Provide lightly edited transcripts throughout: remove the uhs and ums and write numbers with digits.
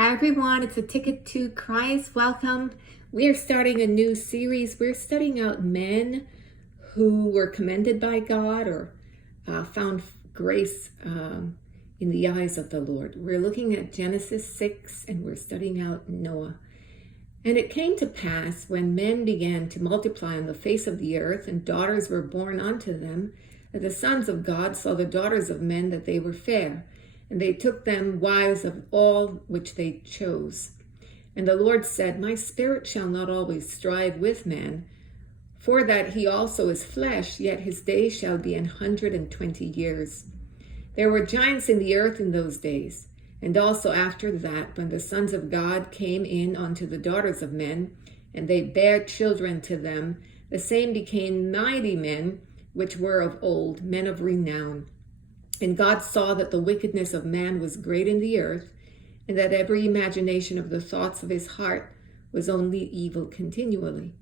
Hi everyone, it's a ticket to Christ. Welcome. We are starting a new series. We're studying out men who were commended by God or found grace in the eyes of the Lord. We're looking at Genesis 6 and we're studying out Noah. And it came to pass when men began to multiply on the face of the earth and daughters were born unto them, that the sons of God saw the daughters of men that they were fair. And they took them wives of all which they chose. And the Lord said, My spirit shall not always strive with man, for that he also is flesh, yet his days shall be 120 years. There were giants in the earth in those days, and also after that, when the sons of God came in unto the daughters of men, and they bare children to them, the same became mighty men, which were of old, men of renown. And God saw that the wickedness of man was great in the earth, and that every imagination of the thoughts of his heart was only evil continually.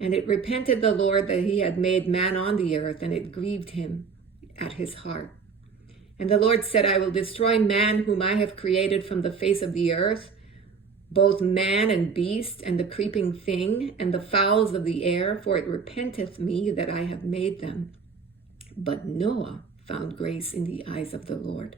And it repented the Lord that he had made man on the earth, and it grieved him at his heart. And the Lord said, I will destroy man whom I have created from the face of the earth, both man and beast, and the creeping thing, and the fowls of the air, for it repenteth me that I have made them. But Noah found grace in the eyes of the Lord.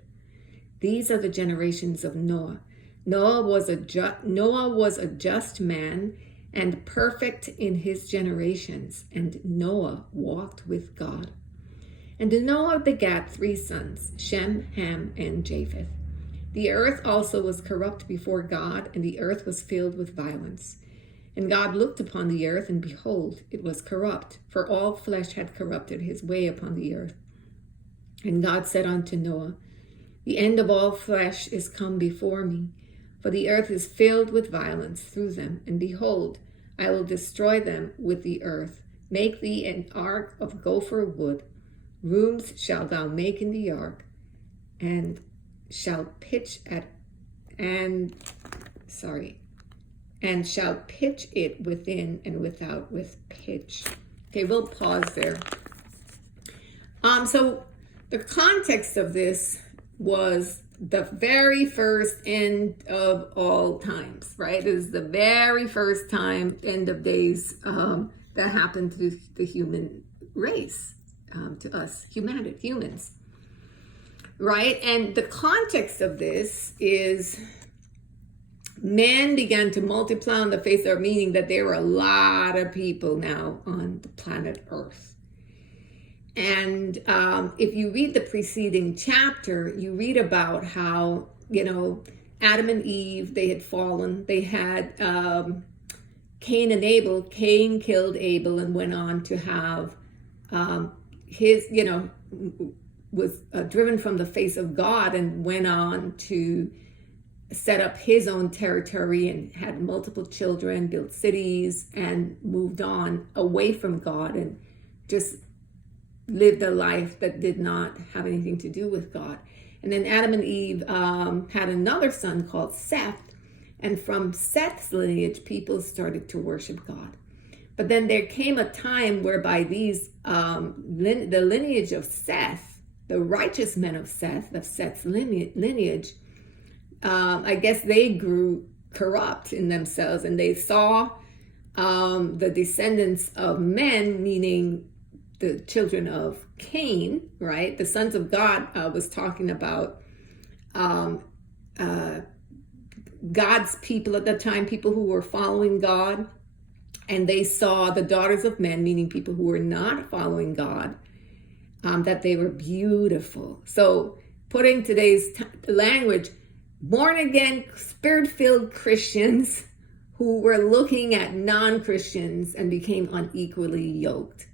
These are the generations of Noah. Noah was a just man and perfect in his generations, and Noah walked with God. And Noah begat 3 sons, Shem, Ham, and Japheth. The earth also was corrupt before God, and the earth was filled with violence. And God looked upon the earth, and behold, it was corrupt, for all flesh had corrupted his way upon the earth. And God said unto Noah, The end of all flesh is come before me, for the earth is filled with violence through them. And behold, I will destroy them with the earth. Make thee an ark of gopher wood. Rooms shalt thou make in the ark, and shall pitch it within and without with pitch. Okay, we'll pause there. So the context of this was the very first end of all times, right? It is the very first time, end of days, that happened to the human race, to us, humans, right? And the context of this is men began to multiply on the face of the earth, meaning that there were a lot of people now on the planet Earth. And if you read the preceding chapter, you read about how, Adam and Eve, they had fallen. They had Cain and Abel. Cain killed Abel and went on to have was driven from the face of God and went on to set up his own territory and had multiple children, built cities, and moved on away from God and just lived a life that did not have anything to do with God. And then Adam and Eve had another son called Seth. And from Seth's lineage, people started to worship God. But then there came a time whereby these, the lineage of Seth, the righteous men of Seth's lineage, I guess they grew corrupt in themselves. And they saw the descendants of men, meaning the children of Cain, right? The sons of God was talking about God's people at the time, people who were following God. And they saw the daughters of men, meaning people who were not following God, that they were beautiful. So putting today's language, born again, spirit-filled Christians who were looking at non-Christians and became unequally yoked.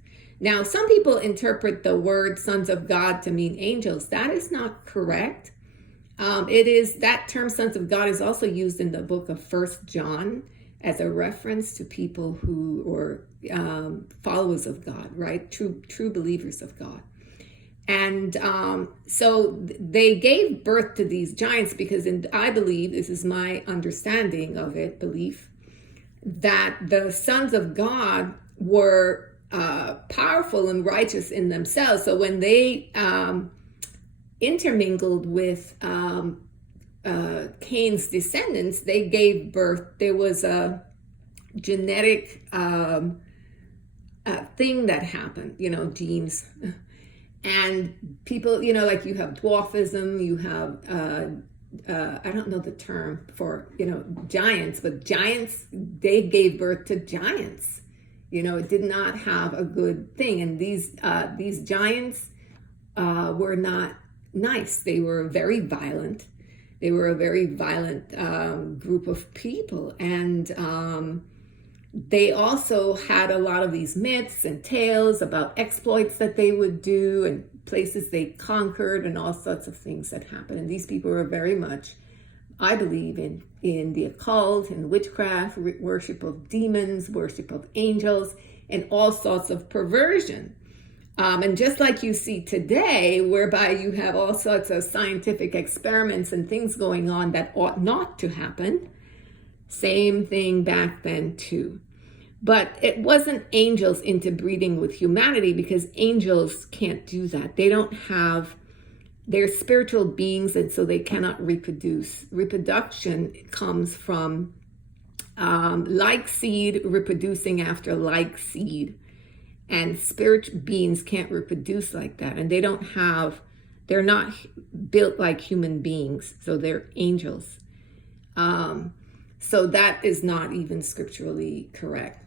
Now, some people interpret the word sons of God to mean angels. That is not correct. That term sons of God is also used in the book of 1 John as a reference to people who were followers of God, right? True believers of God. And so they gave birth to these giants because I believe, this is my understanding of it, belief, that the sons of God were powerful and righteous in themselves. So when they intermingled with Cain's descendants, they gave birth. There was a genetic thing that happened, genes. And people, like you have dwarfism, you have, I don't know the term for, giants, but giants, they gave birth to giants. It did not have a good thing. And these giants were not nice. They were very violent. They were a very violent group of people. And they also had a lot of these myths and tales about exploits that they would do and places they conquered and all sorts of things that happened. And these people were very much, I believe, in the occult, in witchcraft, worship of demons, worship of angels, and all sorts of perversion. And just like you see today, whereby you have all sorts of scientific experiments and things going on that ought not to happen, same thing back then too. But it wasn't angels interbreeding with humanity, because angels can't do that. They don't have, they're spiritual beings, and so they cannot reproduce. Reproduction comes from like seed reproducing after like seed. And spirit beings can't reproduce like that. And they're not built like human beings. So they're angels. So that is not even scripturally correct.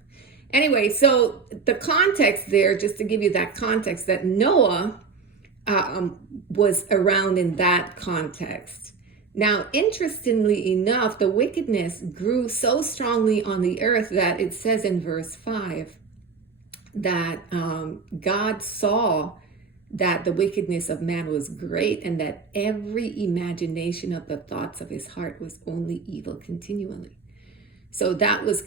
Anyway, so the context there, just to give you that context, that Noah was around in that context. Now, interestingly enough, the wickedness grew so strongly on the earth that it says in verse 5 that God saw that the wickedness of man was great, and that every imagination of the thoughts of his heart was only evil continually. So that was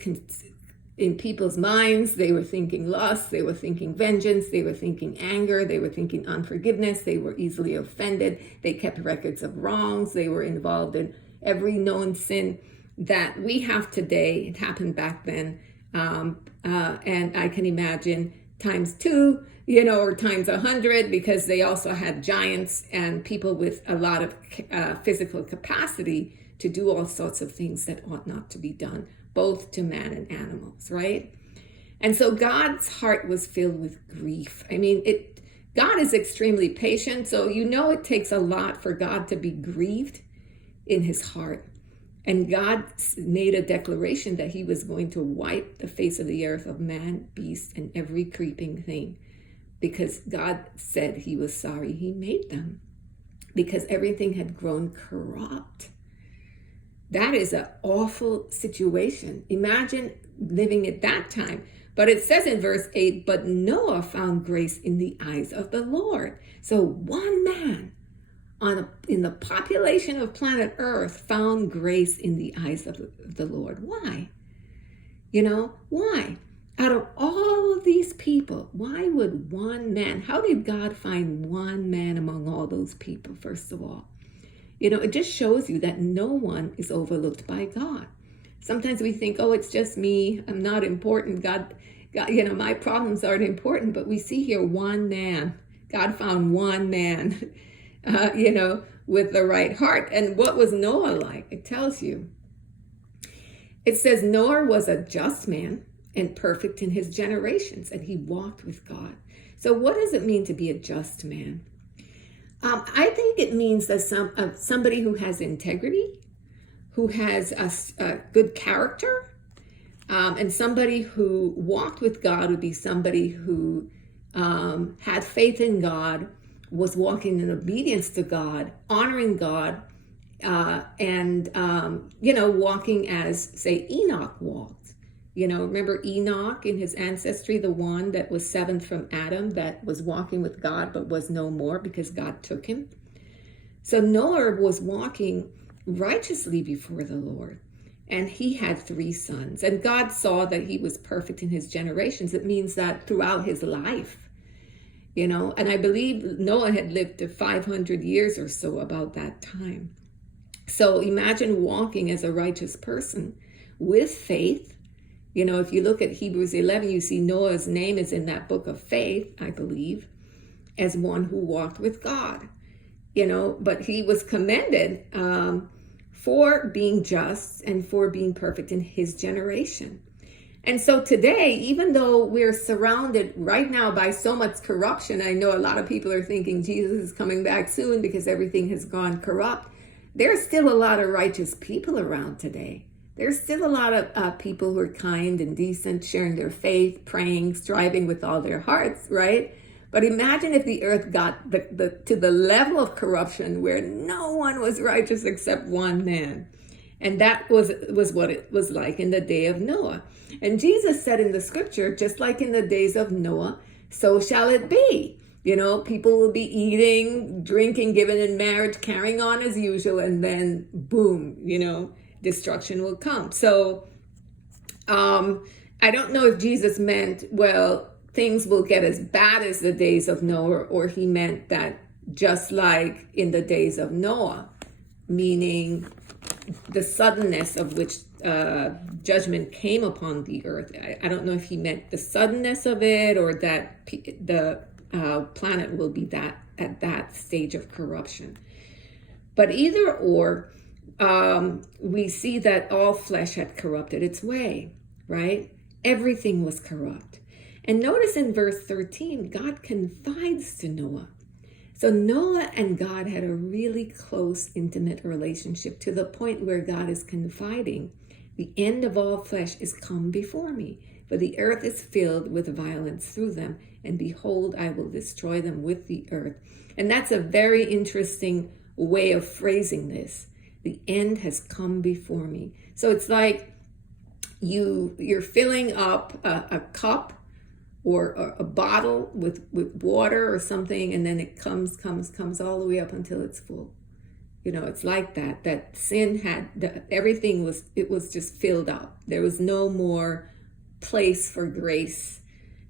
in people's minds. They were thinking lust, they were thinking vengeance, they were thinking anger, they were thinking unforgiveness, they were easily offended, they kept records of wrongs, they were involved in every known sin that we have today. It happened back then. And I can imagine times 2, or times 100, because they also had giants and people with a lot of physical capacity to do all sorts of things that ought not to be done, both to man and animals, right? And so God's heart was filled with grief. I mean, God is extremely patient, so it takes a lot for God to be grieved in his heart. And God made a declaration that he was going to wipe the face of the earth of man, beast, and every creeping thing, because God said he was sorry he made them, because everything had grown corrupt. That is an awful situation. Imagine living at that time. But it says in verse 8, but Noah found grace in the eyes of the Lord. So one man in the population of planet Earth found grace in the eyes of the Lord. Why? Why? Out of all of these people, why would one man, how did God find one man among all those people, first of all? It just shows you that no one is overlooked by God. Sometimes we think, oh, it's just me, I'm not important. God, my problems aren't important. But we see here one man. God found one man, with the right heart. And what was Noah like? It tells you. It says Noah was a just man and perfect in his generations, and he walked with God. So what does it mean to be a just man? I think it means that somebody who has integrity, who has a good character, and somebody who walked with God would be somebody who had faith in God, was walking in obedience to God, honoring God, and walking as, say, Enoch walked. Remember Enoch in his ancestry, the one that was seventh from Adam, that was walking with God but was no more because God took him. So Noah was walking righteously before the Lord, and he had 3 sons. And God saw that he was perfect in his generations. It means that throughout his life, and I believe Noah had lived to 500 years or so about that time. So imagine walking as a righteous person with faith. If you look at Hebrews 11, you see Noah's name is in that book of faith, I believe, as one who walked with God. But he was commended for being just and for being perfect in his generation. And so today, even though we're surrounded right now by so much corruption, I know a lot of people are thinking Jesus is coming back soon because everything has gone corrupt. There's still a lot of righteous people around today. There's still a lot of people who are kind and decent, sharing their faith, praying, striving with all their hearts, right? But imagine if the earth got to the level of corruption where no one was righteous except one man. And that was what it was like in the day of Noah. And Jesus said in the scripture, just like in the days of Noah, so shall it be. You know, people will be eating, drinking, giving in marriage, carrying on as usual, and then boom, you know, destruction will come. So I don't know if Jesus meant, well, things will get as bad as the days of Noah, or he meant that just like in the days of Noah, meaning the suddenness of which judgment came upon the earth. I don't know if he meant the suddenness of it, or that the planet will be that at that stage of corruption. But either or, we see that all flesh had corrupted its way, right? Everything was corrupt. And notice in verse 13, God confides to Noah. So Noah and God had a really close, intimate relationship, to the point where God is confiding, the end of all flesh is come before me, for the earth is filled with violence through them, and behold, I will destroy them with the earth. And that's a very interesting way of phrasing this. The end has come before me. So it's like you're filling up a cup or a bottle with water or something, and then it comes all the way up until it's full. You know, it's like that sin had, everything was just filled up. There was no more place for grace.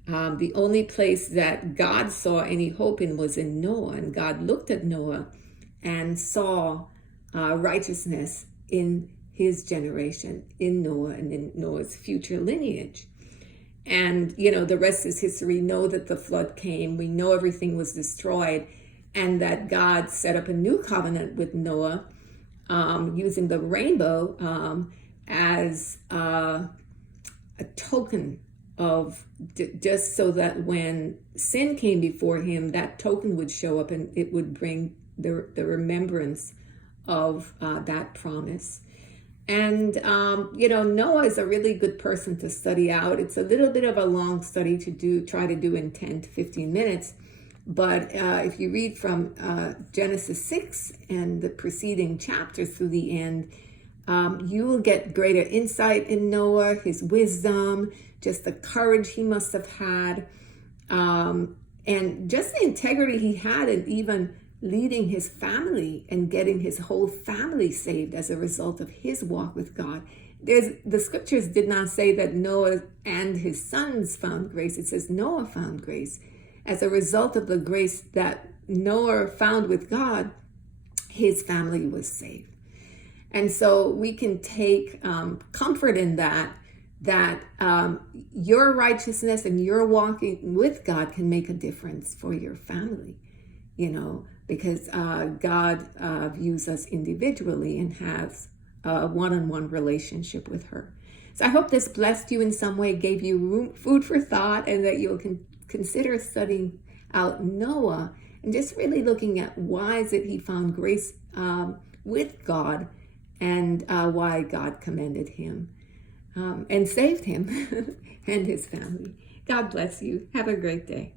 The only place that God saw any hope in was in Noah, and God looked at Noah and saw righteousness in his generation, in Noah and in Noah's future lineage. And, you know, the rest is history. Know that the flood came. We know everything was destroyed, and that God set up a new covenant with Noah using the rainbow as a token of, just so that when sin came before him, that token would show up and it would bring the remembrance of that promise. And, you know, Noah is a really good person to study out. It's a little bit of a long study to try to do in 10 to 15 minutes. But if you read from Genesis 6 and the preceding chapters through the end, you will get greater insight in Noah, his wisdom, just the courage he must have had, and just the integrity he had in even leading his family and getting his whole family saved as a result of his walk with God. The scriptures did not say that Noah and his sons found grace. It says Noah found grace. As a result of the grace that Noah found with God, his family was saved. And so we can take comfort in that your righteousness and your walking with God can make a difference for your family, you know, because God views us individually and has a one-on-one relationship with her. So I hope this blessed you in some way, gave you food for thought, and that you'll consider studying out Noah and just really looking at why is it he found grace with God, and why God commended him and saved him and his family. God bless you. Have a great day.